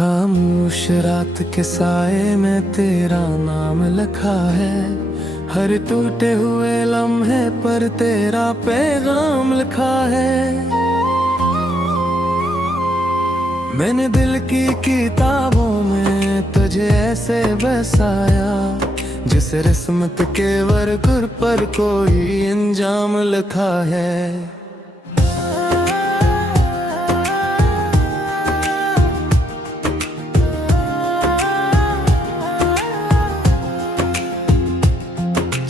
खामोश रात के साए में तेरा नाम लिखा है। हर टूटे हुए लम्हे पर तेरा पैगाम लिखा है। मैंने दिल की किताबों में तुझे ऐसे बसाया, जिस रिस्मत के वर्कुर पर कोई अंजाम लिखा है।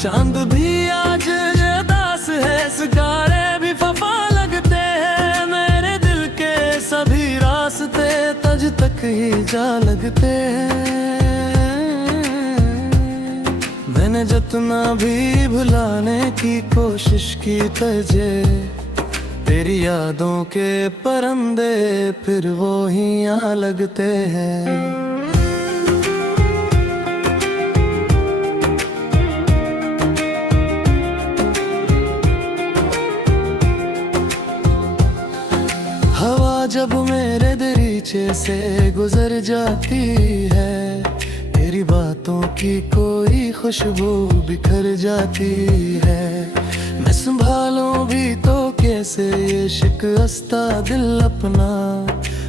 चांद भी आज उदास है, सितारे भी वफा लगते हैं। मेरे दिल के सभी रास्ते तुझ तक ही जा लगते हैं। मैंने जितना भी भुलाने की कोशिश की तुझे, तेरी यादों के परिंदे फिर वो ही यहाँ लगते हैं। हवा जब मेरे दरीचे से गुजर जाती है, तेरी बातों की कोई खुशबू बिखर जाती है। मैं संभालूं भी तो कैसे ये शिकस्ता दिल अपना,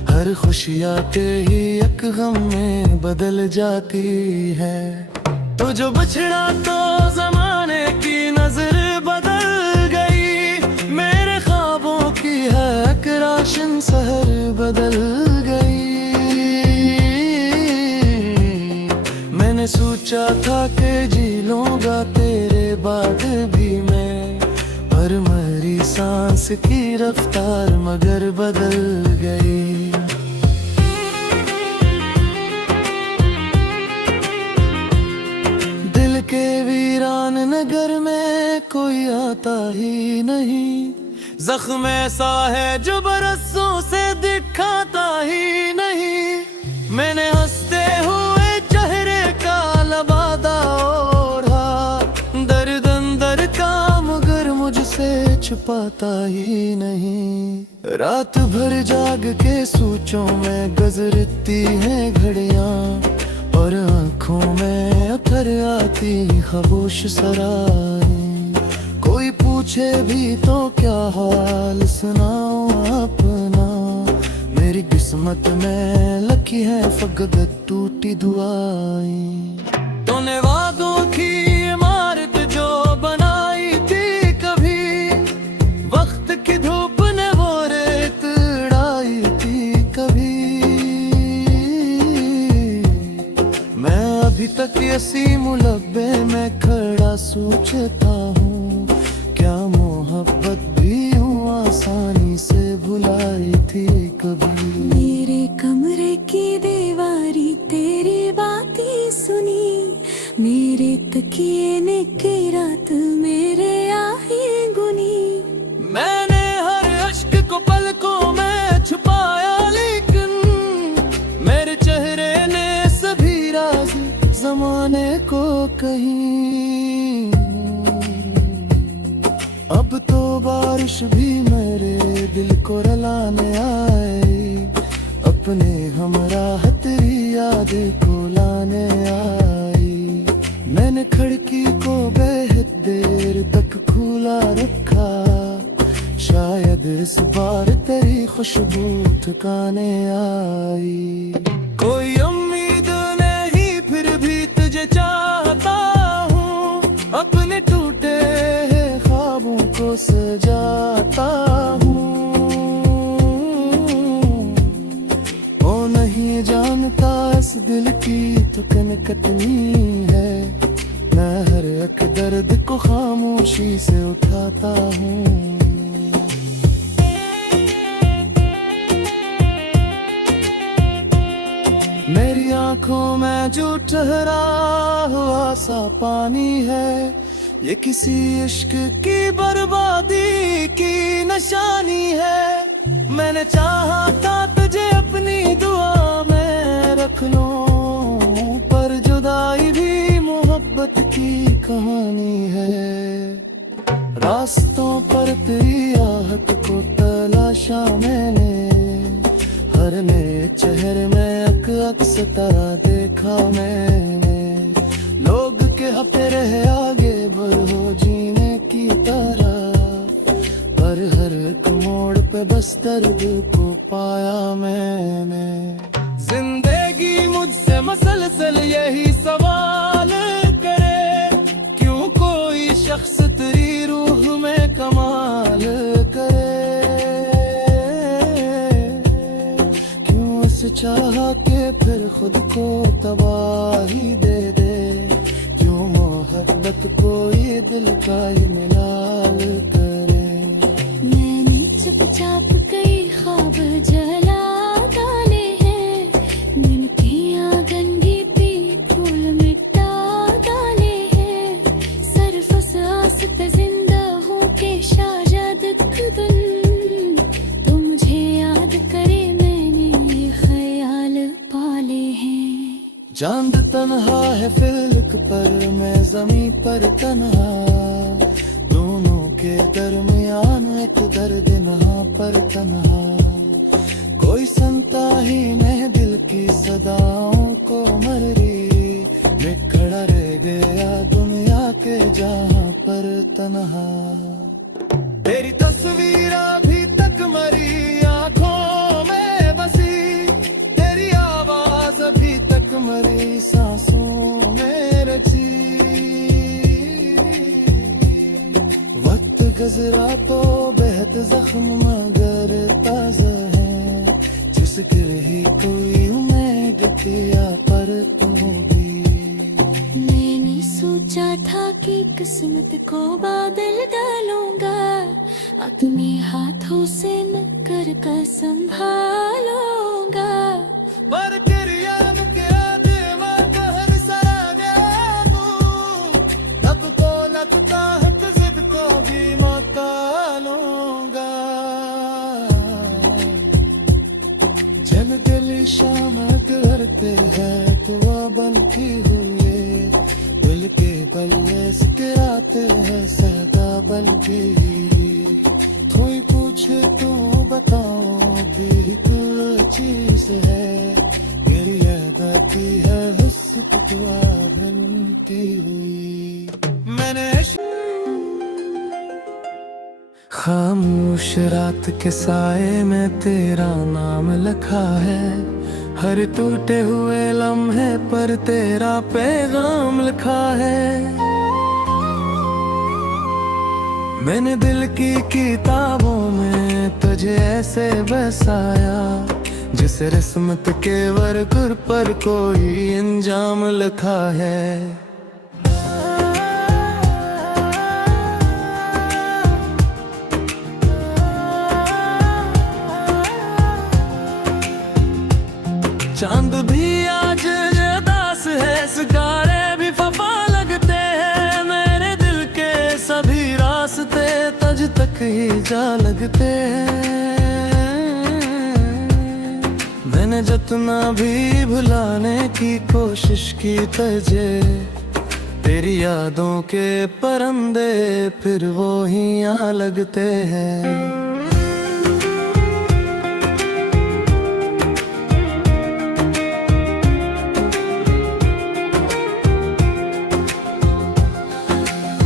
हर खुशी आते ही एक गम में बदल जाती है। तो जो बछड़ा तो जमाने की नजर बदल गई, मेरे ख्वाबों की है राशन सहर बदल गई। मैंने सोचा था कि जी लूंगा तेरे बाद भी मैं, पर मेरी सांस की रफ्तार मगर बदल गई। दिल के वीरान नगर में कोई आता ही नहीं, जख्म ऐसा है जो बरसों से दिखाता ही नहीं। मैंने हंसते हुए चेहरे का लबादा ओढ़ा, दर्द अंदर का मगर मुझसे छुपाता ही नहीं। रात भर जाग के सोचों में गुजरती हैं घड़ियां, और आँखों में उतर आती खामोश सराय। कोई पूछे भी तो क्या हाल सुनाऊं अपना, मेरी किस्मत में लिखी है फकत टूटी दुआएं। तूने वादों की इमारत जो बनाई थी कभी, वक्त की धूप ने वो रेत उड़ाई थी कभी। मैं अभी तक इसी मुलब्बे में खड़ा सोचता हूँ, क्या मोहब्बत भी यूं आसानी से भुलाई थी कभी। मेरे कमरे की दीवारी तेरी बातें सुनी, मेरे तकिए ने की रात मेरे आहें गुनी। मैंने हर अश्क को पलकों में छुपाया, लेकिन मेरे चेहरे ने सभी राज जमाने को कहीं। अब तो बारिश भी मेरे दिल को रुलाने आई, अपने हमराह तेरी याद को लाने आई। मैंने खिड़की को बेहद देर तक खुला रखा, शायद इस बार तेरी खुशबू ठिकाने आई। कोई उम्मीद नहीं फिर भी तुझे चाहता हूँ, अपने टूटे को सजाता हूँ। ओ नहीं जानता इस दिल की तो कटनी है, मैं हर एक दर्द को खामोशी से उठाता हूँ। मेरी आंखों में जो ठहरा हुआ सा पानी है, ये किसी इश्क की बर्बादी की निशानी है। मैंने चाहा था तुझे अपनी दुआ में रख लूं, पर जुदाई भी मोहब्बत की कहानी है। रास्तों पर तेरी आहट को तलाशा मैंने, हर हर नए चेहरे में अक सितारा देखा मैंने। लोग के हफ्ते रहे आगे बढ़ो जीने की तरह, पर हर एक मोड़ पे बस दर्द को पाया मैंने। जिंदगी मुझसे मसलसल यही सवाल करे, क्यों कोई शख्स तेरी रूह में कमाल करे। क्यों इस चाह के फिर खुद को तबाही दे दे, क्यों मोहब्बत कोई दिल का इमलाल करे। मैंने चुपचाप कई ख्वाब जला डाले हैं, दिल की आंगन भी पीक फूल मिटा डाले हैं। सरफस आसत जिंदा हो के शायद खुदन, तो मुझे याद करे मैंने ये ख्याल पाले हैं। चांद तन्हा है फिल्क पर, मैं जमीन पर तन्हा, दोनों के दरमियान एक दर्द नहा पर तन्हा। कोई सुनता ही नहीं दिल की सदाओं को मर्री, मैं खड़ा रह गया दुनिया के जहां पर तन्हा। तेरी तस्वीर अभी तक मरी आंखों में बसी, तेरी आवाज अभी तक मरी सांसों में रची। वक्त गुजरा तो बेहद जख्म मगर ताजा है, जिसकी रही कोई उम्मीद किया पर तुम भी। मैंने सोचा था कि किस्मत को बादल डालूंगा, अपने हाथों से न कर कर संभालूंगा। मर तेरी याद के आदिमा कहर सरा गया तू, तब को लगता है कि जिद को भी मौका लूंगा। जब दिल शाम करते हैं तो बन की हुए, दिल के पल्ले सिकराते हैं सदा बन की। कोई पूछे तो बताओ भी कोई चीज है, मेरी याद आती है हुस्न दुआ बनती हुई। मैंने खामोश रात के साए में तेरा नाम लिखा है, हर टूटे हुए लम्हे पर तेरा पैगाम लिखा है। मैंने दिल की किताबों में तुझे ऐसे बसाया, जिस रिस्मत के वर्कुर पर कोई इंजाम लिखा है। चांद भी आज उदास है, सितारे भी फफा लगते हैं, मेरे दिल के सभी रास्ते तुझ तक ही जा लगते हैं। मैंने जितना भी भुलाने की कोशिश की तुझे, तेरी यादों के परंदे फिर वो ही यहाँ लगते हैं।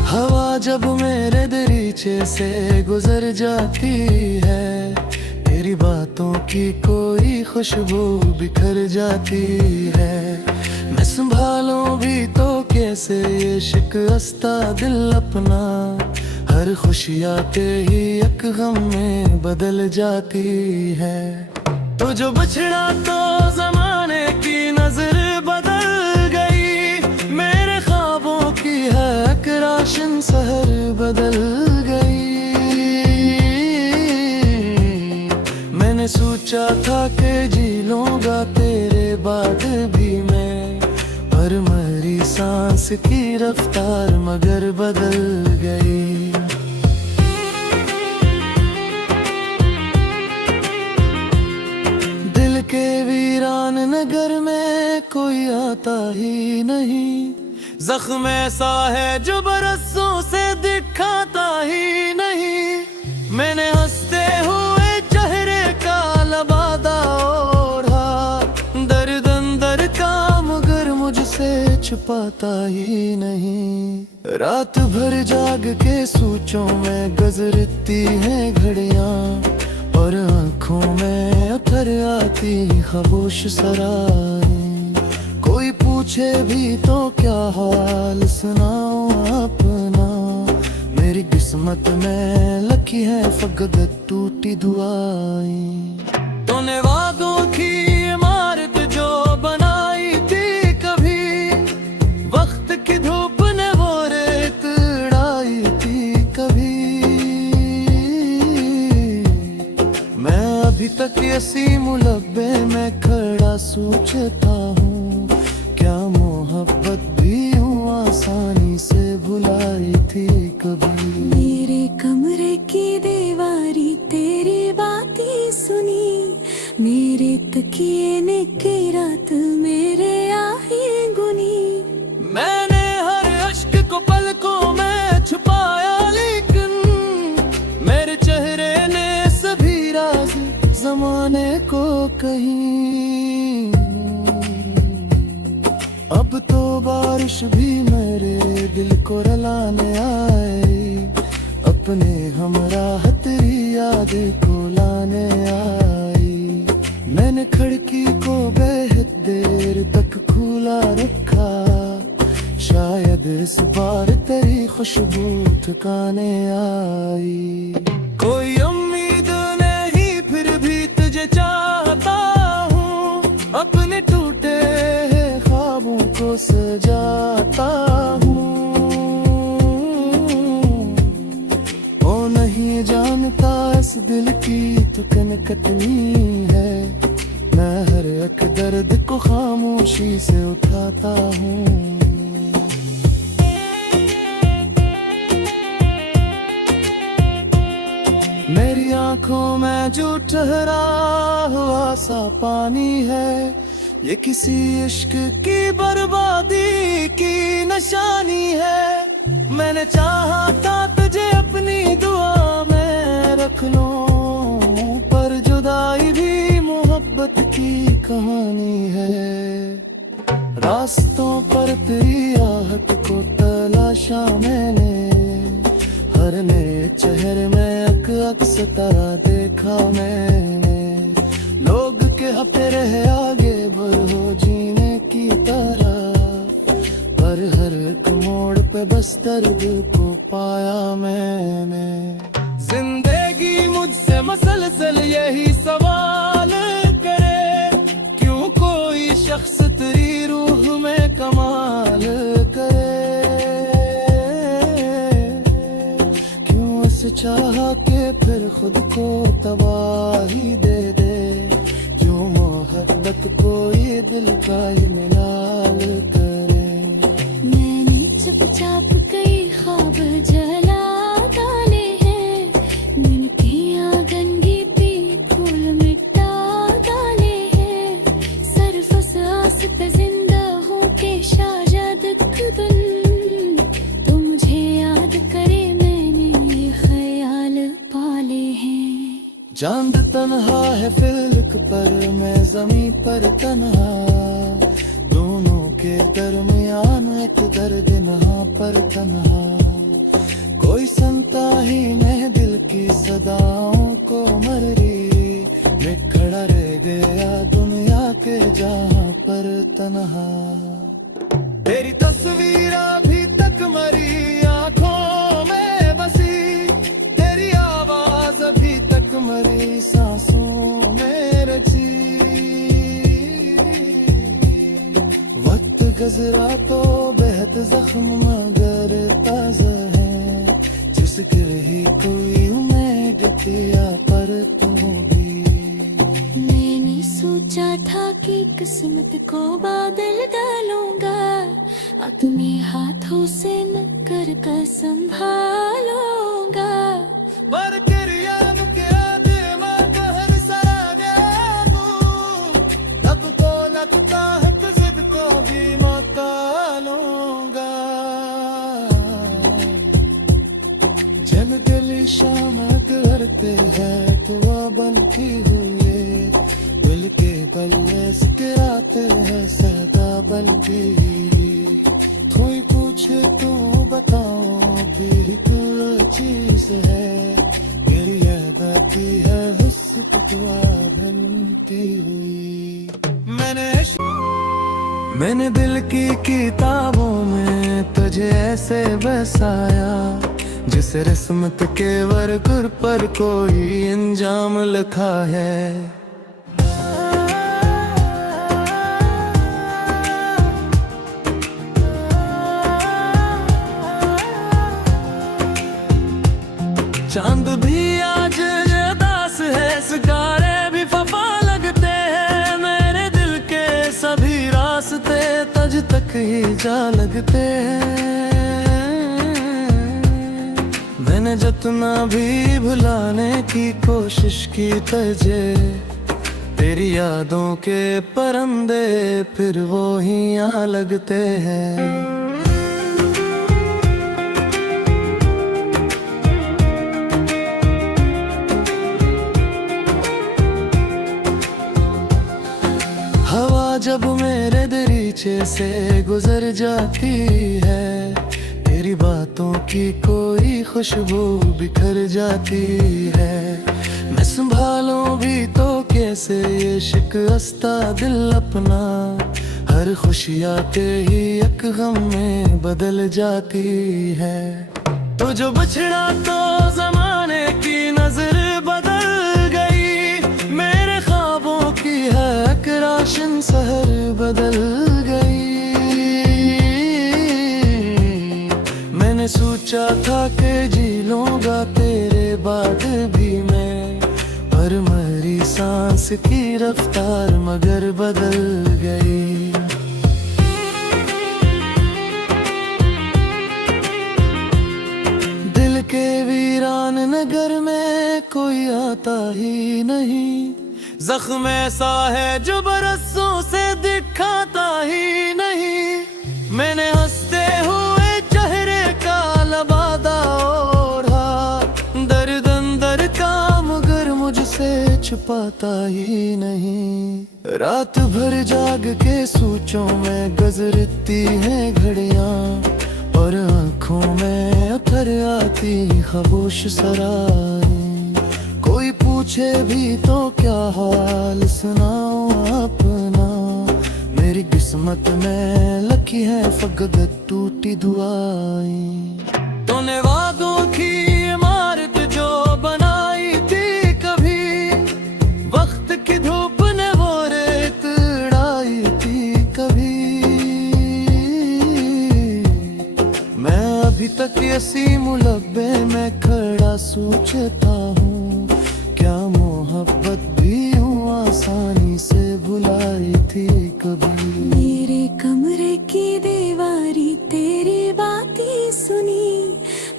हवा जब मेरे दरीचे से गुजर जाती है, तेरी बातों की कोई खुशबू बिखर जाती है। मैं संभालूं भी तो कैसे ये शिकस्ता दिल अपना, हर खुशी आते ही एक गम में बदल जाती है। तो जो बछड़ा तो जमाने की नजर बदल गई, मेरे ख्वाबों की है एक रोशन सहर बदल गई। मैंने सोचा था कि जी लूंगा तेरे बाद भी मैं, पर मेरी सांस की रफ्तार मगर बदल गई। दिल के वीरान नगर में कोई आता ही नहीं, जख्म ऐसा है जो बरसों से दिखाता ही नहीं। मैंने हंसते हुए चेहरे का लबादा पाता ही नहीं। रात भर जाग के सोचों में गुजरती हैं घड़ियां, और आंखों में अथर आती खामोश सराय। कोई पूछे भी तो क्या हाल सुनाऊं अपना, मेरी किस्मत में लिखी है फकत टूटी दुआएं। तूने वादों की इमारत जो बनाई थी कभी, वक्त की धूप ने वो रेत उड़ाई थी कभी। मैं अभी तक इसी मुलब्बे में खड़ा सोचता हूँ, क्या मोहब्बत भी यूं आसानी से भुलाई थी कभी। मेरे कमरे की दीवारी तेरी बातें सुनी, मेरे तकिए ने की रात मेरे आहें गुनी। मैंने हर अश्क को पलकों में छुपाया, लेकिन मेरे चेहरे ने सभी राज जमाने को कहीं। अब तो बारिश भी मेरे दिल को रुलाने आई, अपने हमराह तेरी याद को लाने आई। मैंने खिड़की को बेहद देर तक खुला रखा, शायद इस बार तेरी खुशबू ठिकाने आई। कोई उम्मीद नहीं फिर भी तुझे चाहता हूँ, अपने टूटे ख्वाबों को सजाता हूँ। ओ नहीं जानता इस दिल की तो कटनी है, मैं हर एक दर्द को खामोशी से उठाता हूँ। मेरी आंखों में जो ठहरा हुआ सा पानी है, ये किसी इश्क की बर्बादी की निशानी है। मैंने चाहा था तुझे अपनी दुआ में रख लूं, पर जुदाई भी मोहब्बत की कहानी है। रास्तों पर तेरी आहट को तलाशा मैंने, हर नए चेहरे में एक अक्स तरह देखा मैंने। लोग के हफ्ते रहे आगे बढ़ो जीने की तरह, पर हर एक मोड़ पे बस दर्द को पाया मैंने। जिंदगी मुझसे मसलसल यही सवाल करे, क्यों कोई शख्स तेरी रूह में कमाल करे। क्यों इस चाह के फिर खुद को तबाही दे दे, जो मोहब्बत को ये दिल का ही मिलाल करे। मैंने चुपचाप कई ख्वाब जला डाले हैं, नींद की आगन भी फूल मिटा डाले हैं। सरफस आस पे जिंदा हो के शायद खुदन, तो मुझे याद करे मैंने ये ख्याल पाले हैं। चांद तन्हा है फिल्क पर, मैं जमीन पर तन्हा, दोनों के दरमियान एक दर्द नहा पर तन्हा। कोई सुनता ही नहीं दिल की सदाओं को, मर्री में खड़ा रह गया दुनिया के जहां पर तन्हा। तेरी तस्वीर अभी तक मरी आंखों में बसी, तेरी आवाज अभी तक मरी सांसों में रची। वक्त गुजरा तो बेहद जख्म मगर ताजा है, जिसके रही कोई उम्मीद किया पर तुम भी। मैंने सोचा था कि किस्मत को बादल डालूंगा, अपने हाथों से न कर कर संभालूंगा। बर तेरी याद के आगे मैं कहर सरा गया तू, तब तो लगता है कि जिद को भी मता लूंगा। जब दिल शाम करते हैं तो बनती हुए, दिल के बल्ले सिकराते हैं सदा बनती। सांस है, तेरी याद आती है हुस्न की दुआ बनती हुई। मैंने दिल की किताबों में तुझे ऐसे बसाया, जिस रिस्मत के वर्कुर पर कोई अंजाम लिखा है। चांद भी आज उदास है, सितारे भी फफा लगते हैं, मेरे दिल के सभी रास्ते तुझ तक ही जा लगते हैं। मैंने जितना भी भुलाने की कोशिश की तुझे, तेरी यादों के परंदे फिर वो ही यहाँ लगते हैं। हवा जब मेरे दरीचे से गुजर जाती है, तेरी बातों की कोई खुशबू बिखर जाती है। मैं संभालूं भी तो कैसे ये शिकस्ता दिल अपना, हर खुशी आते ही एक गम में बदल जाती है। तो जो बछड़ा तो जमाने की नजर बदल गई, मेरे ख्वाबों की है एक रोशन सहर बदल गई। मैंने सोचा था कि जी लूंगा तेरे बाद भी मैं, पर मेरी सांस की रफ्तार मगर बदल गई। दिल के वीरान नगर में कोई आता ही नहीं, जख्म ऐसा है जो बरसों से दिखाता ही नहीं। मैंने हंसते हुए चेहरे का लबादा ओढ़ा, दर्द अंदर का मगर मुझसे छुपाता ही नहीं। रात भर जाग के सोचों में गुजरती हैं घड़ियां, और आँखों में उतर आती खामोश सराय। कोई पूछे भी तो क्या हाल सुनाऊं अपना, मेरी किस्मत में लिखी है फकत टूटी दुआएं। तूने वादों की इमारत जो बनाई थी कभी, वक्त की धूप ने वो रेत उड़ाई थी कभी। मैं अभी तक इसी मुलब्बे में खड़ा सोचता हूँ, क्या मोहब्बत भी यूं आसानी से भुलाई थी कभी। मेरे कमरे की दीवारी तेरी बातें सुनी,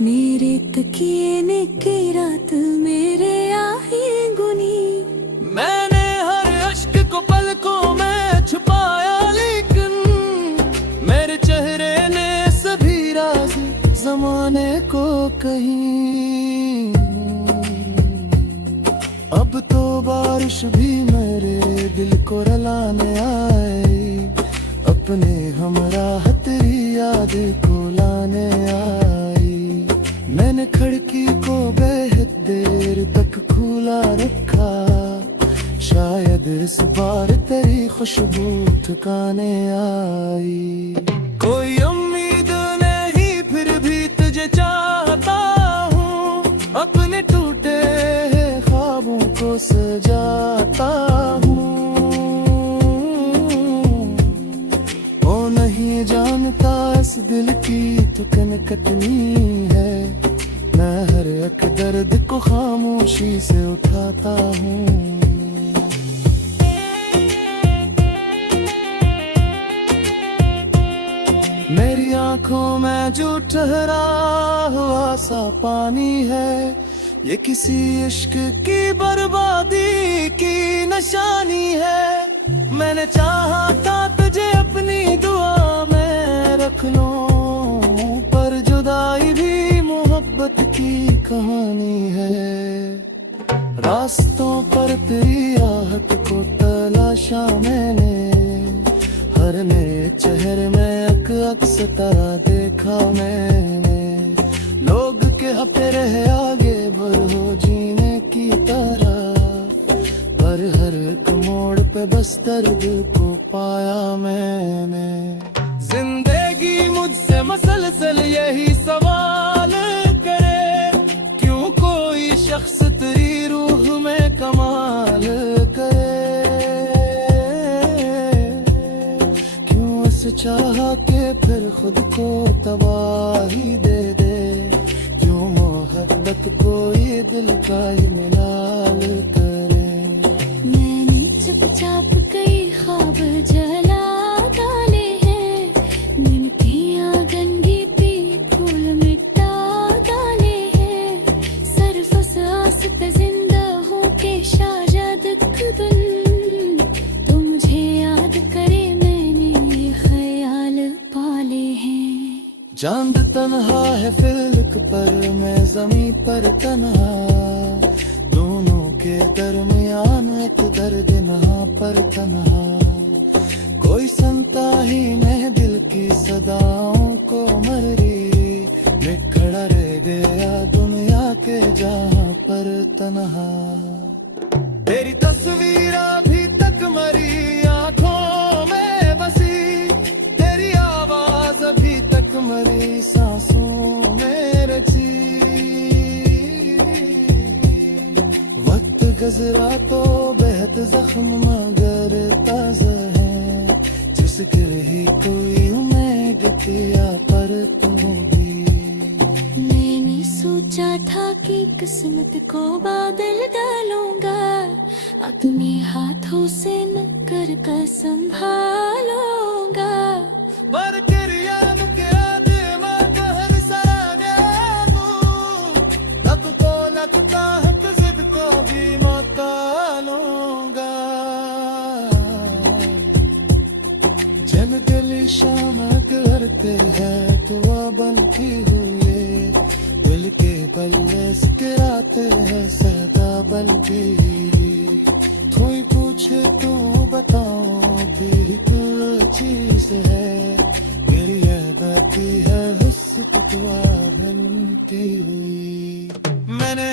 मेरे तकिए ने की रात मेरे आहें गुनी। मैंने हर अश्क को पलकों में छुपाया, लेकिन मेरे चेहरे ने सभी राज जमाने को कहीं। अब तो बारिश भी मेरे दिल को रुलाने आई, अपने हमरा तेरी याद को लाने आई। मैंने खिड़की को बेहद देर तक खुला रखा, शायद इस बार तेरी खुशबू ठिकाने आई। कोई उम्मीद नहीं फिर भी तुझे चाहता हूँ, अपने टूटे ख्वाबों को सजाता हूँ। ओ नहीं जानता इस दिल की तो कटनी है, मैं हर एक दर्द को खामोशी से उठाता हूँ। मेरी आंखों में जो ठहरा हुआ सा पानी है, ये किसी इश्क की बर्बादी की निशानी है। मैंने चाहा था तुझे अपनी दुआ में रख लूं, पर जुदाई भी मोहब्बत की कहानी है। रास्तों पर तेरी आहट को तलाशा मैंने, हर नए चेहरे में एक अक्स तरह देखा मैंने। लोग के हफ्ते रहे आगे बढ़ो जीने की तरह, पर हर एक मोड़ पे बस दर्द को पाया मैंने। जिंदगी मुझसे मसलसल यही सवाल करे, क्यों कोई शख्स तेरी रूह में कमाल करे, क्यों ऐसे चाहा के फिर खुद को तबाही दे दे, क्यों मोहब्बत कोई दिल का ही मिलाल करे। मैंने चुपचाप कई ख्वाब जला डाले हैं, निमकियां गंदगी फूल मिटा डाले हैं, सरफस आस पे जिंदा हो के शायद खुदन तो मुझे याद करे मैंने ये ख्याल पाले हैं। चांद तन्हा है फिल्क पर, मैं जमीन पर तन्हा, दोनों के दरमियान एक दर्द नहा पर तन्हा, कोई सुनता ही नहीं दिल की सदाओं को मरी, मैं खड़ा रह गया दुनिया के जहां पर तन्हा। तेरी तस्वीर अभी तक मरी आंखों में बसी, तेरी आवाज अभी तक मरी सांसों में रची, वक्त गुजरा तो बेहद जख्म मगर ताजा है, जिसके ही कोई उम्मीद किया पर तुम भी। मैंने सोचा था कि किस्मत को बादल डालूंगा, अपने हाथों से न कर कर संभालूंगा, बर तेरिया के आगे मैं कहर सरा गया, तब को लगता है कि जिद को भी मौका लूंगा। जन दिल शाम करते हैं दुआ बनती हुए, दिल के बल्ले सिकराते हैं सदा बल्कि, कोई पूछे तो बताओ भी कोई चीज है, मेरी याद आती है हुस्न दुआ बनती हुई। मैंने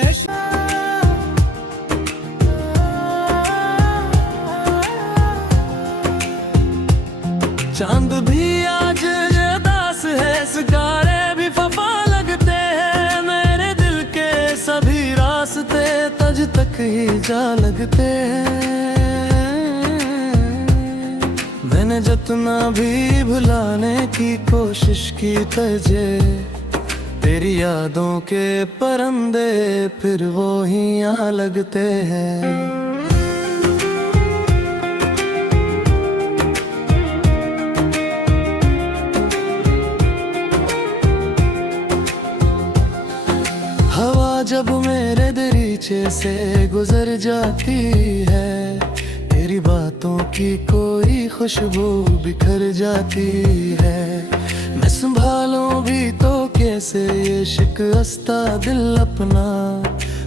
चांद भी आज उदास है, सितारे भी फफा लगते हैं, मेरे दिल के सभी रास्ते तज तक ही जा लगते हैं। मैंने जितना भी भुलाने की कोशिश की तुझे, तेरी यादों के परंदे फिर वो ही यहाँ लगते हैं। हवा जब मेरे दरीचे से गुजर जाती है, तेरी बातों की कोई खुशबू बिखर जाती है, मैं संभालूं भी तो कैसे ये शिकस्ता दिल अपना,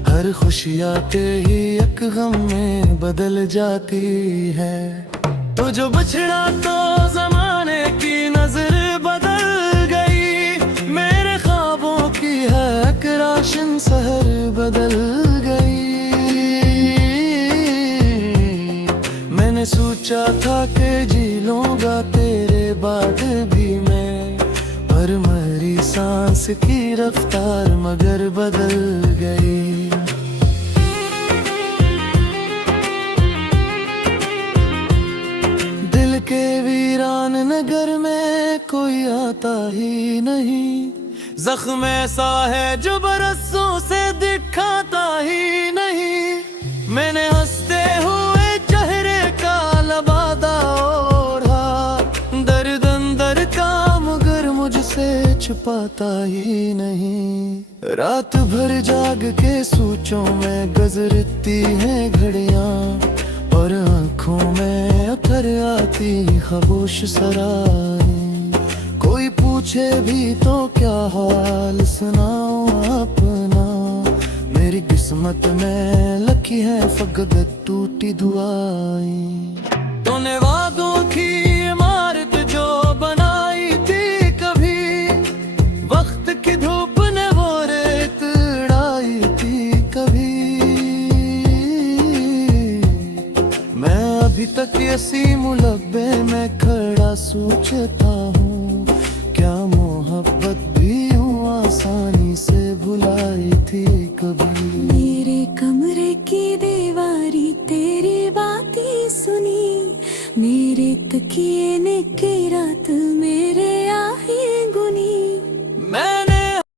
हर खुशी आते ही एक गम में बदल जाती है। तो जो बछड़ा तो जमाने की नजर बदल गई, मेरे ख्वाबों की है राशन सहर बदल गई। मैंने सोचा था कि जी लूंगा तेरे बाद भी मैं, पर मेरी सांस की रफ्तार मगर बदल गई। दिल के वीरान नगर में कोई आता ही नहीं, जख्म ऐसा है जो बरसों से दिखाता ही नहीं, मैंने हंसते हुए चेहरे का लबादा ओढ़ा, दर्द अंदर का मगर मुझसे छुपाता ही नहीं। रात भर जाग के सोचों में गुजरती हैं घड़ियां, और आंखों में उतर आती खामोश सराय, कोई पूछे भी तो क्या हाल सुनाऊं अपना, मेरी किस्मत में लिखी है फकत टूटी दुआएं। तूने वादों की इमारत जो बनाई थी कभी, वक्त की धूप ने वो रेत नसीम लब्बे में खड़ा सोचता हूँ, क्या मोहब्बत भी यूं आसानी से भुलाई थी कभी। मेरे कमरे की दीवारी तेरी बातें सुनी, मेरे तकिए ने की रात में